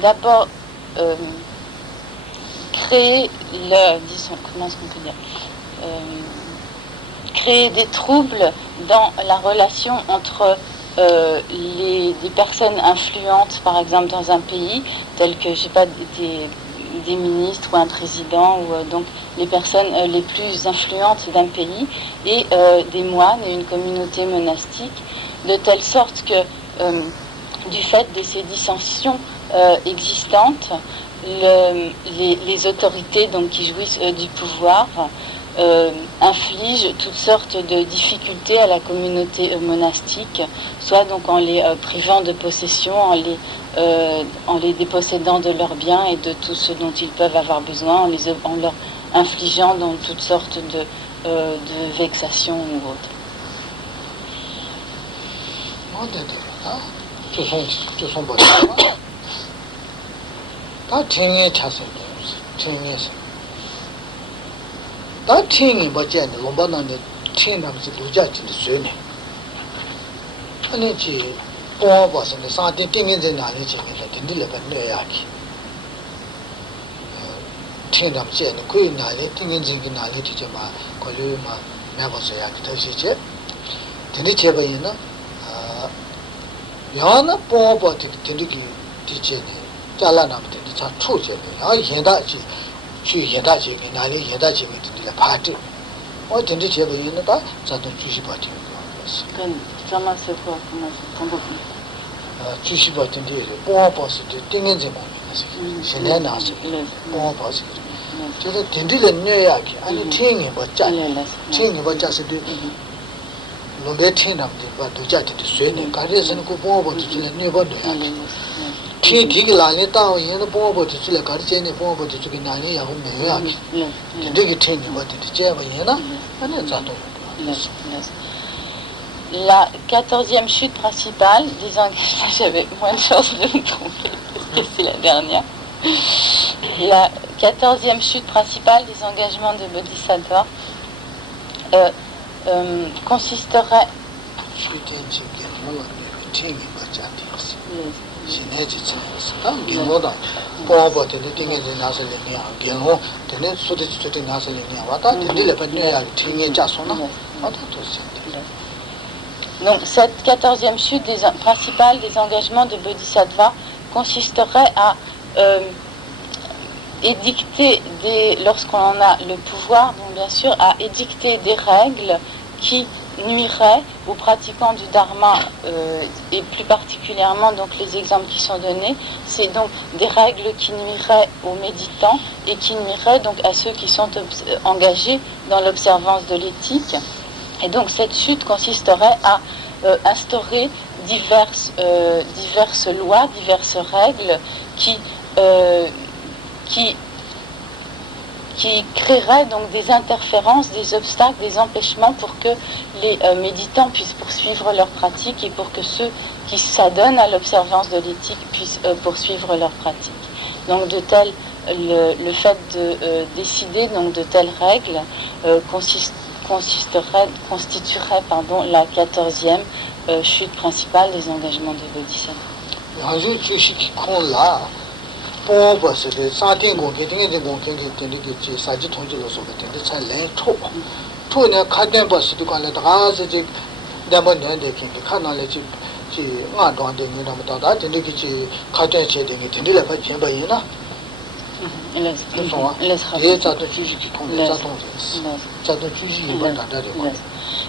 d'abord créer comment est-ce qu'on peut dire, créer des troubles dans la relation entre des personnes influentes, par exemple dans un pays, telles que des ministres ou un président, ou donc les personnes les plus influentes d'un pays, et des moines et une communauté monastique, de telle sorte que du fait de ces dissensions existantes, les autorités donc, qui jouissent du pouvoir infligent toutes sortes de difficultés à la communauté monastique, soit donc en les privant de possession, en les dépossédant de leurs biens et de tout ce dont ils peuvent avoir besoin, en leur infligeant donc toutes sortes de vexations ou autres. 다 팅이 버전에 롬바나네 팅남지 루자지 쇠네 아니지 보아봐서네 사대 띵인제 나니 지면에 딘딜레 번뇌야기 팅남지에는 거의 나니 띵인제기 나니 뒤져마 걸려마 매버서야기 더시제 딘디 제바이나 야나 보아봐티 딘디기 뒤제네 잘라나면 딘디 자 초제네 아 현다지去现代经济哪里现代经济的排队，我真的觉得有那个咱都继续保证。跟咱们是说什么同步？继续保证的，帮保是的，顶人这方面的是，现在哪是帮保是的，就是顶的人呢呀，按你听人不讲，听人不讲是的，路边听他们的把都讲的水呢，刚才是那个帮保就是来你不对啊。听这个哪里到人家帮保就出来，搞的这呢帮保就这个哪里也会没有啊？这个听人不的这玩意呢，那咋都。La 14e chute principale des engagements, j'avais moins de chance de me tromper, parce que c'est la dernière. La 14e chute principale des engagements de Bodhisattva consisterait... Donc cette 14e chute principale des engagements de Bodhisattva consisterait à édicter lorsqu'on en a le pouvoir, donc bien sûr, à édicter des règles qui nuiraient aux pratiquants du Dharma, et plus particulièrement donc les exemples qui sont donnés, c'est donc des règles qui nuiraient aux méditants et qui nuiraient donc à ceux qui sont engagés dans l'observance de l'éthique. Et donc cette chute consisterait à instaurer diverses lois, diverses règles qui créeraient donc des interférences, des obstacles, des empêchements pour que les méditants puissent poursuivre leur pratique et pour que ceux qui s'adonnent à l'observance de l'éthique puissent poursuivre leur pratique. Donc le fait de décider donc de telles règles constituerait la 14e chute principale des engagements de Bodhisattva.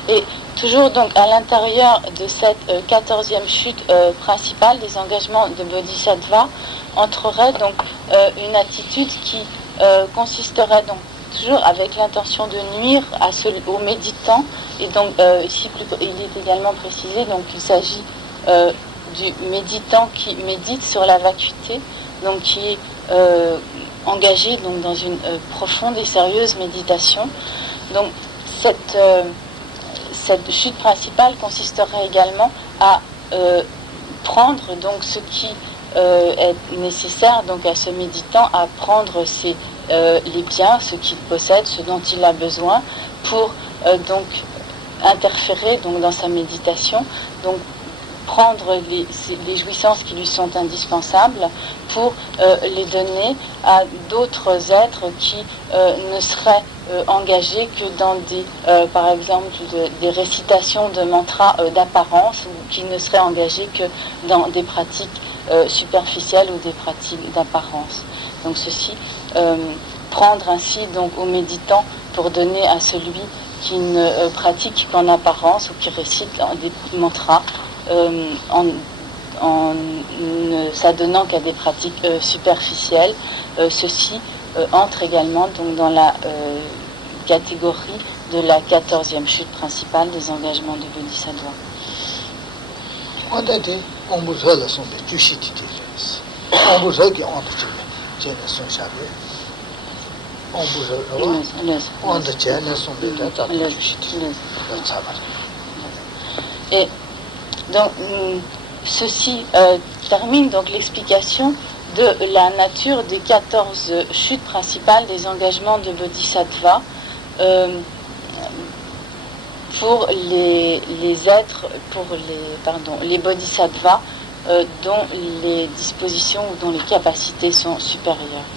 Et toujours donc à l'intérieur de cette 14e chute principale des engagements de Bodhisattva entrerait donc une attitude qui consisterait donc toujours avec l'intention de nuire aux méditants, et donc ici il est également précisé donc qu'il s'agit du méditant qui médite sur la vacuité, donc qui est engagé donc dans une profonde et sérieuse méditation. Donc cette chute principale consisterait également à prendre donc ce qui est nécessaire donc à ce méditant, à prendre les biens, ce qu'il possède, ce dont il a besoin, pour donc interférer donc dans sa méditation, donc prendre les jouissances qui lui sont indispensables pour les donner à d'autres êtres qui ne seraient engagés que dans par exemple, des récitations de mantras d'apparence, ou qui ne seraient engagés que dans des pratiques superficielles ou des pratiques d'apparence. Donc ceci, prendre ainsi donc aux méditants pour donner à celui qui ne pratique qu'en apparence ou qui récite des mantras en ne s'adonnant qu'à des pratiques superficielles, ceci entre également donc dans la catégorie de la 14e chute principale des engagements de Bodhisattva. Et donc ceci termine donc l'explication de la nature des 14 chutes principales des engagements de Bodhisattva pour les êtres, pour les Bodhisattvas dont les dispositions ou dont les capacités sont supérieures.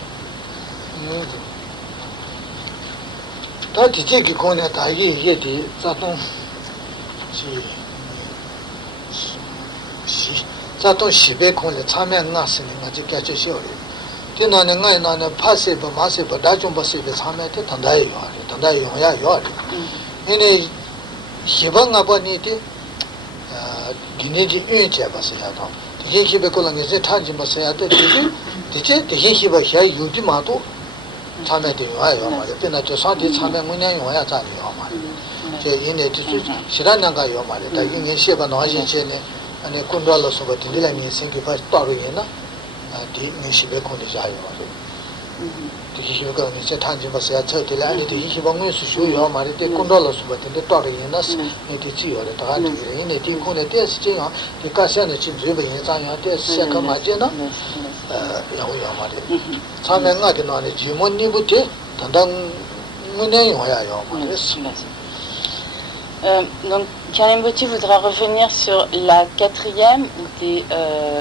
Donc, Kalimbuti voudra revenir sur la 4e des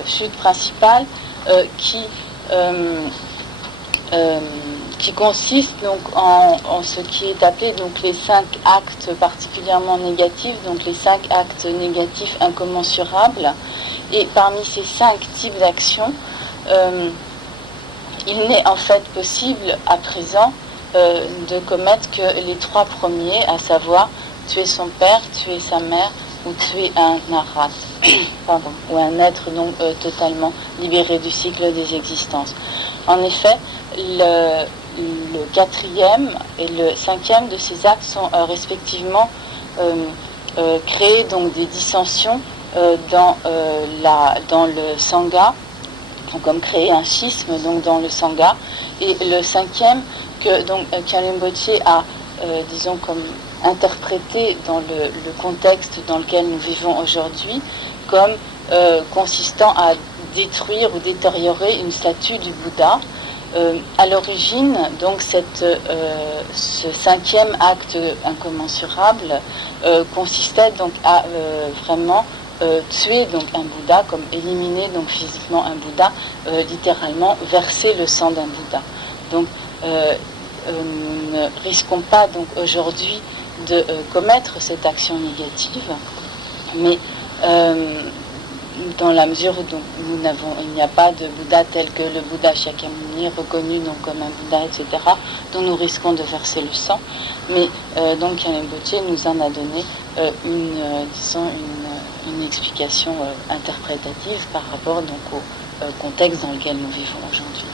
chutes principales qui consiste donc en ce qui est appelé donc les 5 actes particulièrement négatifs, donc les 5 actes négatifs incommensurables. Et parmi ces 5 types d'actions, il n'est en fait possible à présent de commettre que les 3 premiers, à savoir tuer son père, tuer sa mère ou tuer un arat, ou un être donc totalement libéré du cycle des existences. En effet, le 4e et le 5e de ces actes sont respectivement créés donc des dissensions dans le sangha, comme créer un schisme donc dans le sangha, et le 5e que donc Kalimbuti a disons comme interprété dans le contexte dans lequel nous vivons aujourd'hui comme consistant à détruire ou détériorer une statue du Bouddha. À l'origine, donc ce 5e acte incommensurable consistait donc à vraiment tuer donc un Bouddha, comme éliminer donc physiquement un Bouddha, littéralement verser le sang d'un Bouddha. Donc nous ne risquons pas donc aujourd'hui de commettre cette action négative, mais dans la mesure où donc, il n'y a pas de Bouddha tel que le Bouddha Shakyamuni, reconnu donc comme un Bouddha, etc., dont nous risquons de verser le sang. Mais donc Kalimbuti nous en a donné une explication interprétative par rapport donc au contexte dans lequel nous vivons aujourd'hui.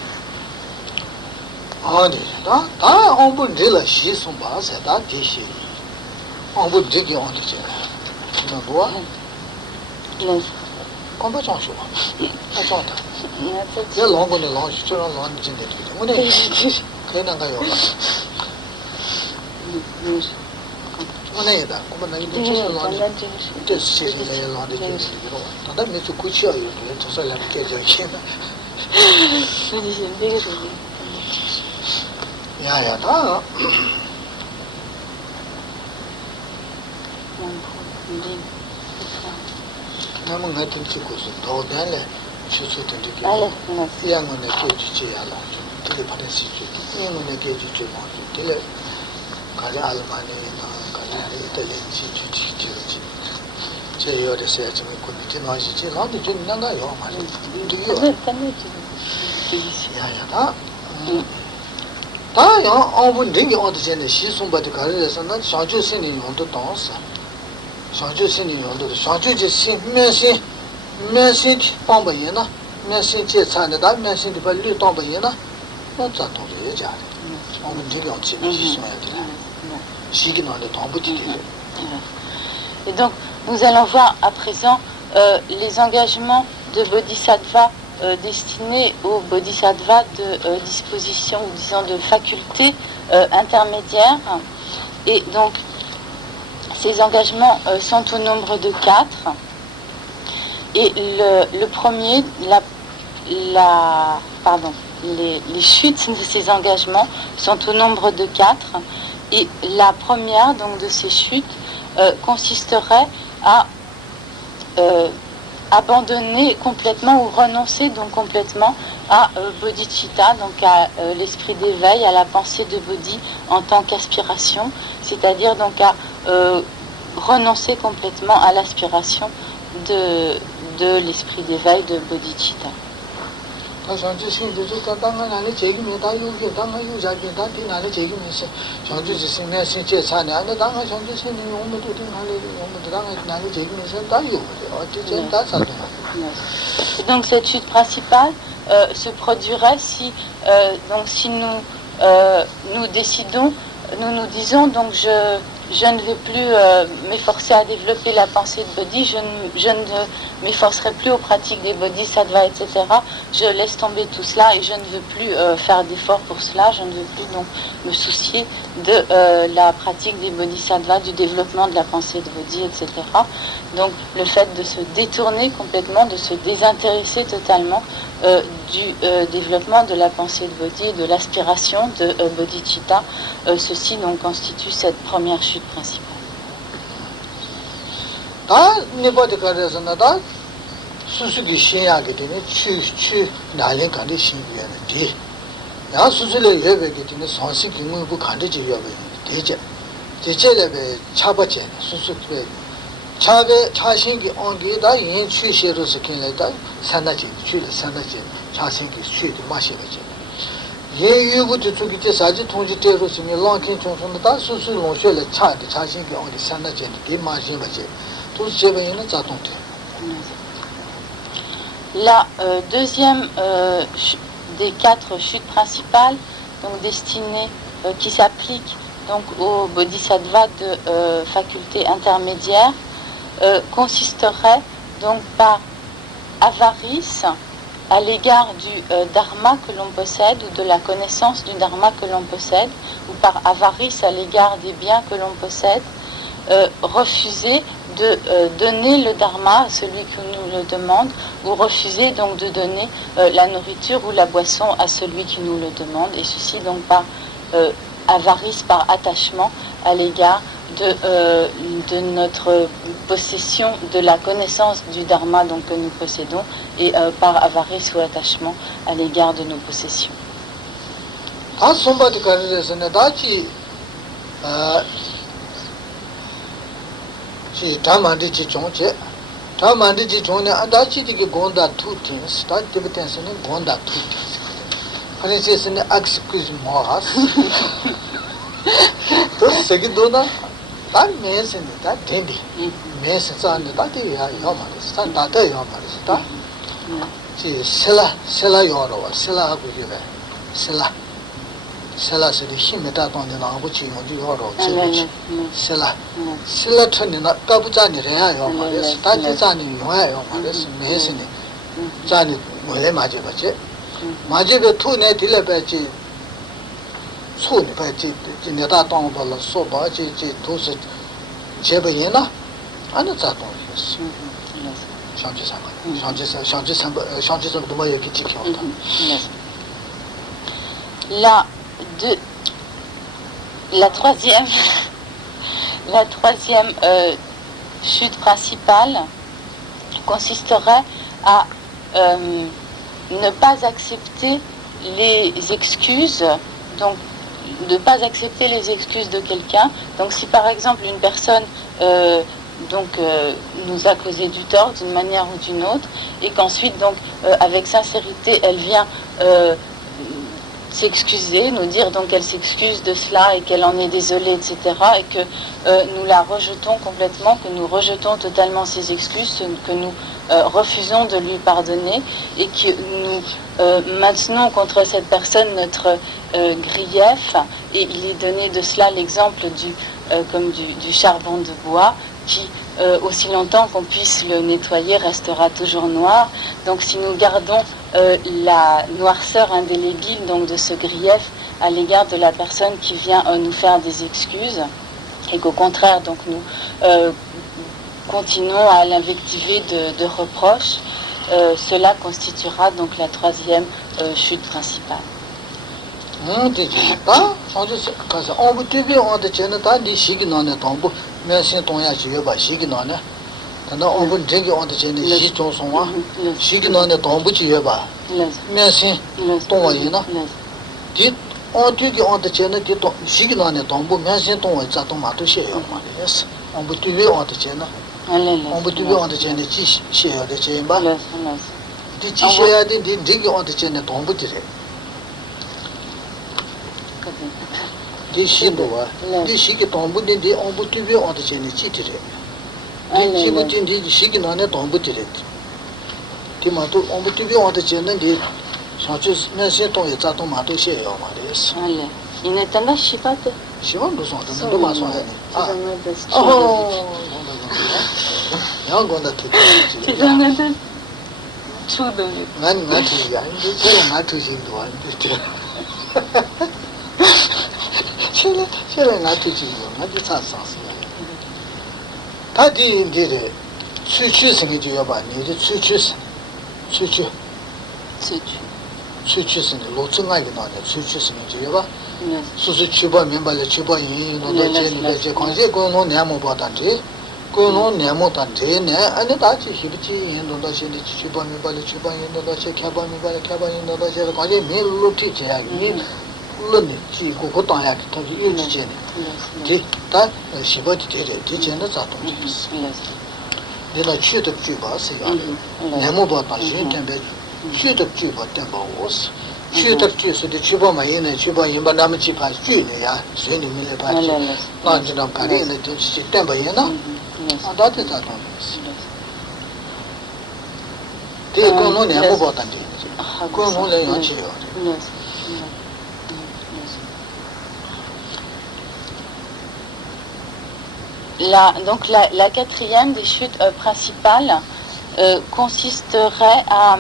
Compa chonshu wa, a chonta. Ya longo ne longo, chura longo jinde tuki. Mune, kaya nanga yo wa. Mune yeda, compa nangi de chura longo, te shiri na ya longo jinde tuki ro. Tanda mitsu kuchi ya yo, tosa lam keja kina. Ya, ta. 나무 같은 찍고서 더 달래 추수된 게 Allez, 이양원에 깨지지야라 되게 받으시죠 이양원에 깨지죠 되게 가지 알마니나 가지 이탈리아 지지지지 제 요리서야 좀 고민이 나시지 나도 좀 나가요 말이야 야야다 다야 어분 링이 어디전에 시송바디 가르에서 난 상주신이 용도 동사 상주신이 용도 상주지 신면신 면신 방법이나 면신 제찬다 면신이 빨리 동법이나 뭐 자동으로 해야 어분 되게 없지 시송해야 돼 시기는 동부지 Et donc, nous allons voir à présent les engagements de Bodhisattva destinés aux Bodhisattvas de disposition, ou disons de facultés intermédiaires. Et donc, ces engagements sont au nombre de 4. Et le premier, les chutes de ces engagements sont au nombre de 4. Et la première donc, de ces chutes consisterait à abandonner complètement ou renoncer donc complètement à bodhicitta, donc à l'esprit d'éveil, à la pensée de Bodhi en tant qu'aspiration, c'est-à-dire donc à renoncer complètement à l'aspiration de l'esprit d'éveil de bodhicitta. Donc cette chute principale se produirait si nous décidons, nous nous disons donc je ne vais plus m'efforcer à développer la pensée de Bodhi, je ne m'efforcerai plus aux pratiques des bodhisattvas, etc. Je laisse tomber tout cela et je ne veux plus faire d'efforts pour cela, je ne veux plus donc me soucier de la pratique des bodhisattvas, du développement de la pensée de Bodhi, etc. Donc le fait de se détourner complètement, de se désintéresser totalement du développement de la pensée de Bodhi et de l'aspiration de bodhicitta, ceci donc constitue cette première chute principale. 수수기 신야게 되네 추 날린 간데 신비야네 디 야 수수를 예배게 되네 선식 기문부 간데지 예배 되제 제제레베 차바제 수수게 차베 차신기 온기다 인 추시로서 kin레다 산나지 추를 산나지 차신기 추도 마시버지 예유부터 주기제 사지 통지대로 심이 랑킨 총총다 수수 농쇼를 차데 차신기 온기 산나지 게 마시버지 또 제베는 자동돼 La deuxième des 4 chutes principales, donc destinées, qui s'appliquent donc aux bodhisattvas de faculté intermédiaire, consisterait donc par avarice à l'égard du dharma que l'on possède ou de la connaissance du dharma que l'on possède, ou par avarice à l'égard des biens que l'on possède, refuser de donner le dharma à celui qui nous le demande, ou refuser donc de donner la nourriture ou la boisson à celui qui nous le demande, et ceci donc par avarice, par attachement à l'égard de notre possession de la connaissance du dharma donc, que nous possédons, et par avarice ou attachement à l'égard de nos possessions. Dhamandi ji chongche, Dhamandi ji chongne, adachi digi gonda tu tins, da dibitensene gonda tu tins. Hanisesene excuse mohas. To segi dona, da mesene, da dendi. Mesene zane, da di yomaris, da da yomaris, da. Ji sila yorova, sila agu yuve, sila. Sela se di himeta tongde na abu chi yongji yoro chibuchi sela tani na kabu zani reya yoma resi taji zani yongya yoma resi mehesi ni zani mwele maji bache maji be tu ne dile bache su ni bache neta tongbo la so bache tu se jebe yena ane za tongde yesi shanji samba duma yoki chi kyonta La troisième chute principale consisterait à ne pas accepter les excuses, donc de ne pas accepter les excuses de quelqu'un. Donc si par exemple une personne nous a causé du tort d'une manière ou d'une autre, et qu'ensuite donc avec sincérité elle vient s'excuser, nous dire donc qu'elle s'excuse de cela et qu'elle en est désolée, etc., et que nous la rejetons complètement, que nous rejetons totalement ses excuses, que nous refusons de lui pardonner, et que nous maintenons contre cette personne notre grief. Et il est donné de cela l'exemple du charbon de bois qui, aussi longtemps qu'on puisse le nettoyer, restera toujours noir. Donc si nous gardons la noirceur indélébile donc, de ce grief à l'égard de la personne qui vient nous faire des excuses, et qu'au contraire donc nous continuons à l'invectiver de reproches, cela constituera donc la troisième chute principale. La quatrième des chutes principales consisterait à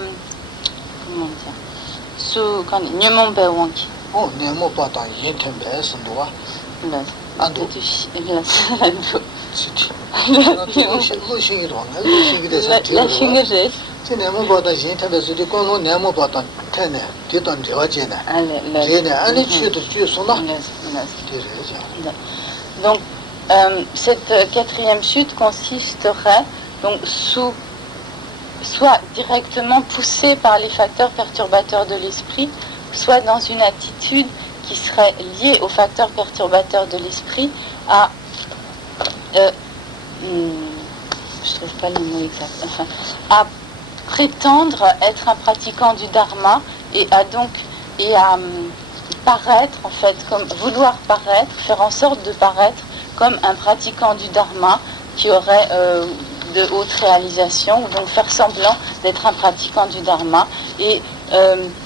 donc cette quatrième chute consisterait donc soit directement poussée par les facteurs perturbateurs de l'esprit, soit dans une attitude qui serait liée aux facteurs perturbateurs de l'esprit à je trouve pas le mot exact, enfin, à prétendre être un pratiquant du dharma et à paraître en fait, comme vouloir paraître, faire en sorte de paraître comme un pratiquant du dharma qui aurait de hautes réalisations, ou donc faire semblant d'être un pratiquant du dharma, et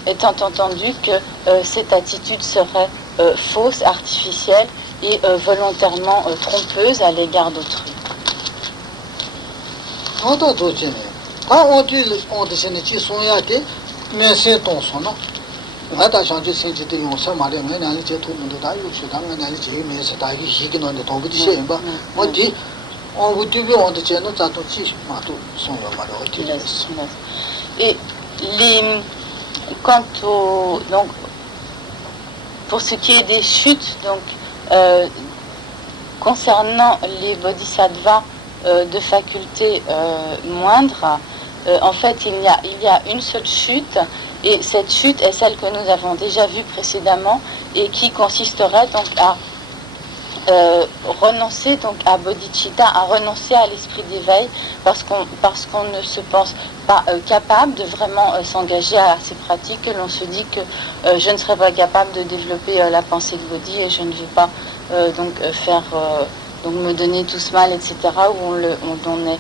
étant entendu que cette attitude serait fausse, artificielle et volontairement trompeuse à l'égard d'autrui. Et quant au, donc, pour ce qui est des chutes, donc concernant les bodhisattvas de facultés moindres, en fait, il y a une seule chute, et cette chute est celle que nous avons déjà vue précédemment, et qui consisterait donc à renoncer donc à bodhicitta, à renoncer à l'esprit d'éveil, parce qu'on ne se pense pas capable de vraiment s'engager à ces pratiques, que l'on se dit que je ne serai pas capable de développer la pensée de bodhi, et je ne vais pas donc me donner tout ce mal, etc., où on est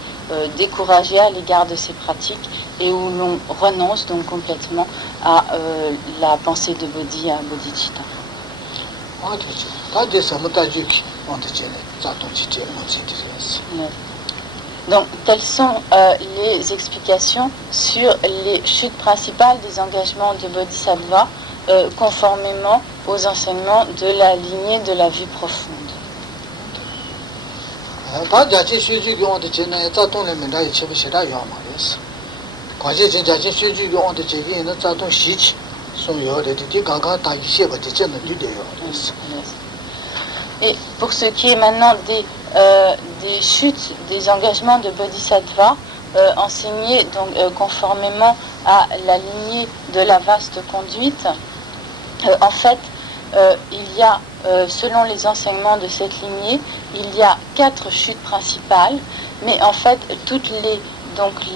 découragé à l'égard de ces pratiques, et où l'on renonce donc complètement à la pensée de bodhi, à bodhicitta. Donc, telles sont les explications sur les chutes principales des engagements de Bodhisattva, conformément aux enseignements de la lignée de la vue profonde. Et pour ce qui est maintenant des chutes, des engagements de Bodhisattva, enseignés donc conformément à la lignée de la vaste conduite, en fait, il y a, selon les enseignements de cette lignée, il y a 4 chutes principales, mais en fait,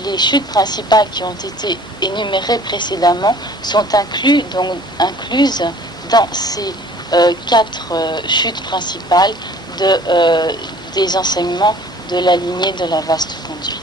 les chutes principales qui ont été énumérées précédemment sont incluses dans ces 4 chutes principales des enseignements de la lignée de la vaste conduite.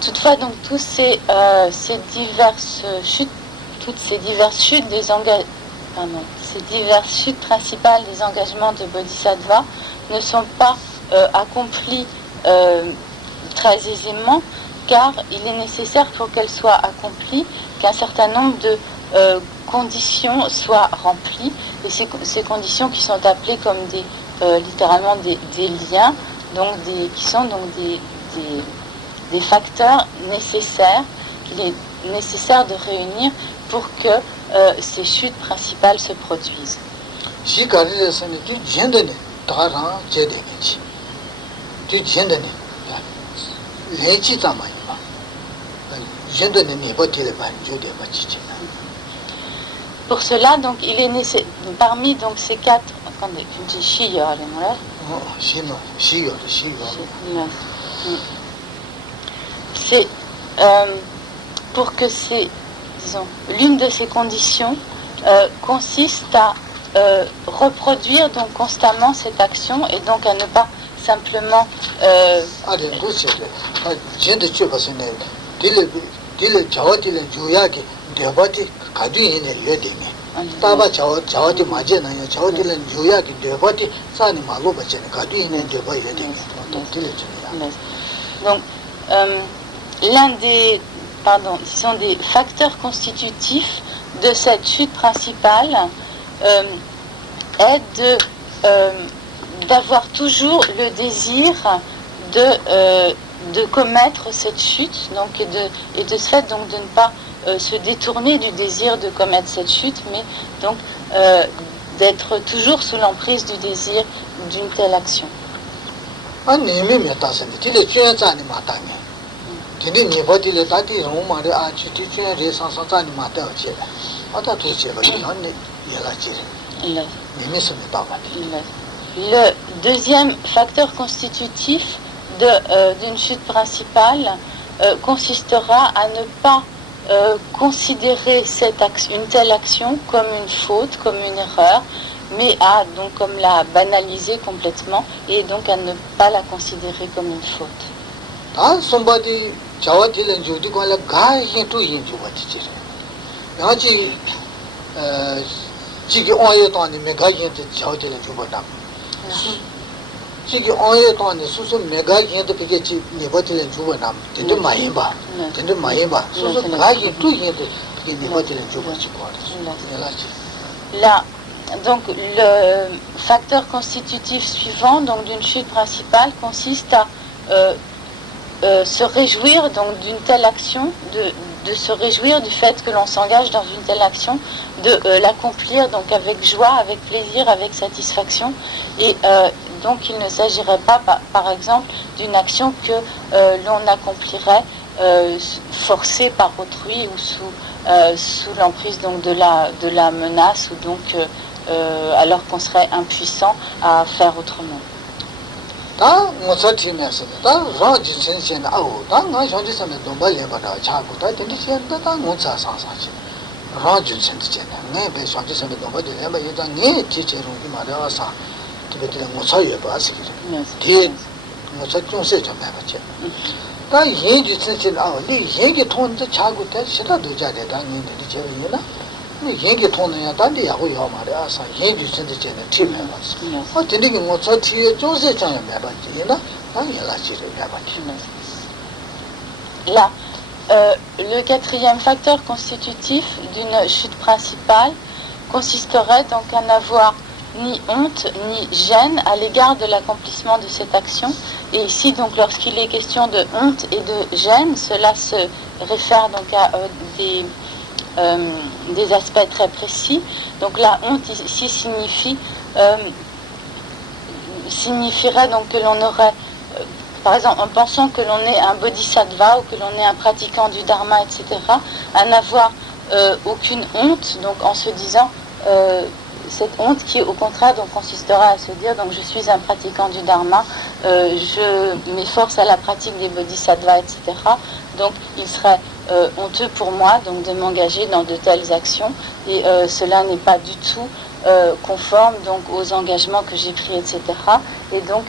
Toutefois, donc toutes ces diverses chutes principales des engagements de Bodhisattva ne sont pas accomplies très aisément, car il est nécessaire pour qu'elles soient accomplies qu'un certain nombre de conditions soient remplies, et ces conditions qui sont appelées comme littéralement des liens, donc qui sont donc des facteurs nécessaires qu'il est nécessaire de réunir pour que ces chutes principales se produisent. Pour cela, donc, il est nécessaire, parmi donc, ces 4, c'est pour que l'une de ces conditions consiste à reproduire donc constamment cette action, et donc à ne pas simplement donc l'un des facteurs constitutifs de cette chute principale est d'avoir toujours le désir de commettre cette chute, donc, et de ce fait donc, de ne pas se détourner du désir de commettre cette chute, mais donc d'être toujours sous l'emprise du désir d'une telle action. Le deuxième facteur constitutif d'une chute principale consistera à ne pas considérer une telle action comme une faute, comme une erreur, mais à donc comme la banaliser complètement et donc à ne pas la considérer comme une faute. Là, donc le facteur constitutif suivant donc d'une chute principale consiste à se réjouir donc d'une telle action, de se réjouir du fait que l'on s'engage dans une telle action, de l'accomplir donc avec joie, avec plaisir, avec satisfaction. Et donc il ne s'agirait pas, par exemple, d'une action que l'on accomplirait forcée par autrui ou sous l'emprise donc de la menace ou donc alors qu'on serait impuissant à faire autrement. Là, le quatrième facteur constitutif d'une chute principale consisterait donc à n'avoir ni honte ni gêne à l'égard de l'accomplissement de cette action. Et ici, donc, lorsqu'il est question de honte et de gêne, cela se réfère donc à des aspects très précis. Donc la honte ici signifierait donc que l'on aurait, par exemple, en pensant que l'on est un bodhisattva ou que l'on est un pratiquant du dharma, etc., à n'avoir aucune honte, donc en se disant cette honte qui au contraire donc consistera à se dire donc je suis un pratiquant du dharma, je m'efforce à la pratique des bodhisattvas, etc. Donc il serait honteux pour moi donc de m'engager dans de telles actions et cela n'est pas du tout conforme donc aux engagements que j'ai pris, etc. Et donc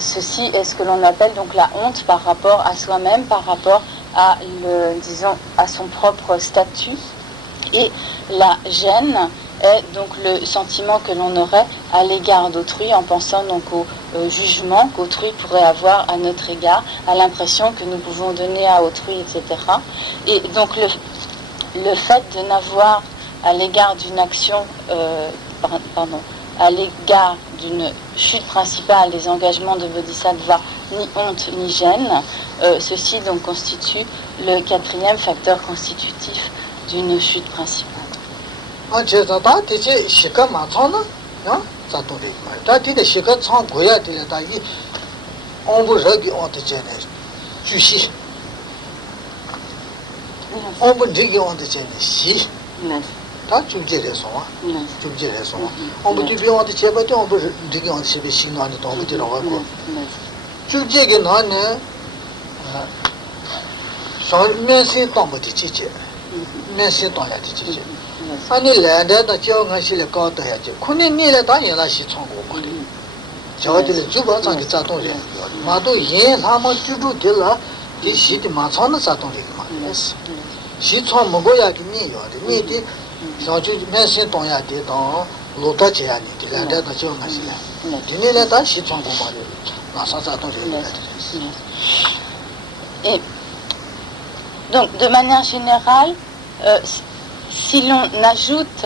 ceci est ce que l'on appelle donc la honte par rapport à soi-même, par rapport à à son propre statut. Et la gêne est donc le sentiment que l'on aurait à l'égard d'autrui en pensant donc au jugement qu'autrui pourrait avoir à notre égard, à l'impression que nous pouvons donner à autrui, etc. Et donc le fait de n'avoir à l'égard d'une action, à l'égard d'une chute principale des engagements de bodhisattva, ni honte ni gêne, ceci donc constitue le quatrième facteur constitutif d'une chute principale. 아니 랜드다 지역은 실에 거둬야지. 군인이래 다녀라 시청고 말이. 저들이 주방장이 자동이. 마도 예 사모 주주들라 이 시디 마천은 자동이 말이었어. 시청 먹어야지 니요리. 니디 저주 면신 동야 되도 로다 제한이 랜드다 지역은 실에. 니네래 다 시청고 말이. 마사 자동이. Et donc de manière générale si l'on ajoute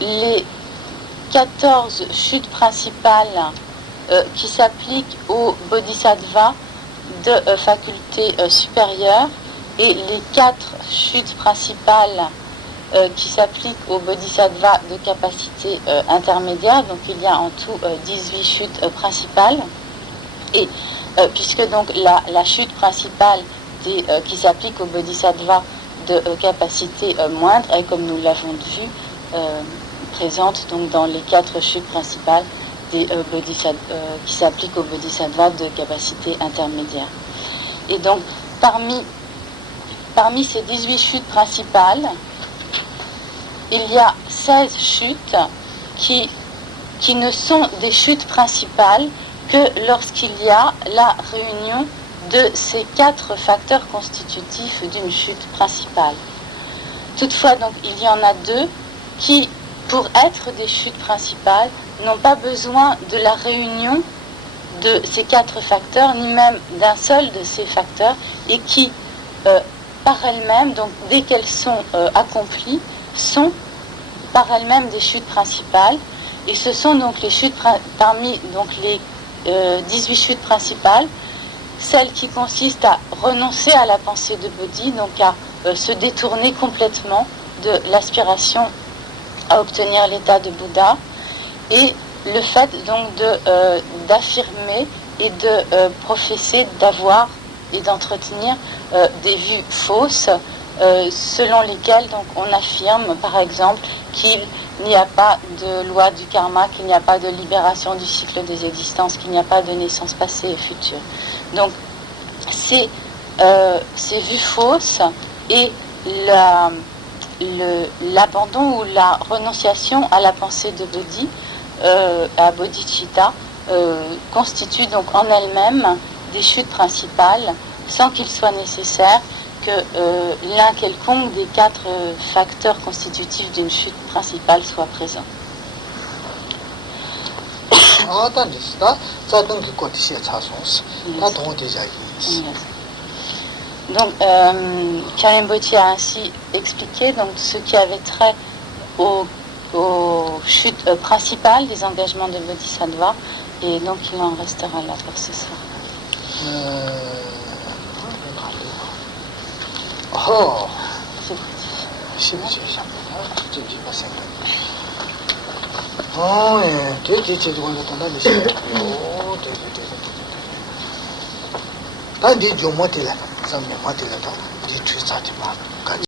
les 14 chutes principales qui s'appliquent aux bodhisattvas de faculté supérieure et les 4 chutes principales qui s'applique aux bodhisattvas de capacité intermédiaire. Donc il y a en tout 18 chutes principales. Et puisque donc la chute principale qui s'applique aux bodhisattvas de capacité moindre est, comme nous l'avons vu, présente donc dans les 4 chutes principales qui s'appliquent aux bodhisattvas de capacité intermédiaire. Et donc parmi ces 18 chutes principales, il y a 16 chutes qui ne sont des chutes principales que lorsqu'il y a la réunion de ces 4 facteurs constitutifs d'une chute principale. Toutefois, donc, il y en a 2 qui, pour être des chutes principales, n'ont pas besoin de la réunion de ces 4 facteurs, ni même d'un seul de ces facteurs, et qui, par elles-mêmes, donc dès qu'elles sont accomplies, sont par elles-mêmes des chutes principales. Et ce sont donc les chutes parmi donc les 18 chutes principales, celles qui consistent à renoncer à la pensée de Bodhi, donc à se détourner complètement de l'aspiration à obtenir l'état de Bouddha, et le fait donc d'affirmer et de professer, d'avoir et d'entretenir des vues fausses, selon lesquelles donc on affirme par exemple qu'il n'y a pas de loi du karma, qu'il n'y a pas de libération du cycle des existences, qu'il n'y a pas de naissance passée et future. Donc ces vues fausses et l'abandon ou la renonciation à la pensée de Bodhi, à bodhicitta, constituent donc en elles-mêmes des chutes principales, sans qu'il soit nécessaire que l'un quelconque des 4 facteurs constitutifs d'une chute principale soit présent. Donc, Karimbochi a ainsi expliqué donc, ce qui avait trait aux chutes principales des engagements de Bodhisattva, et donc il en restera là pour ce soir.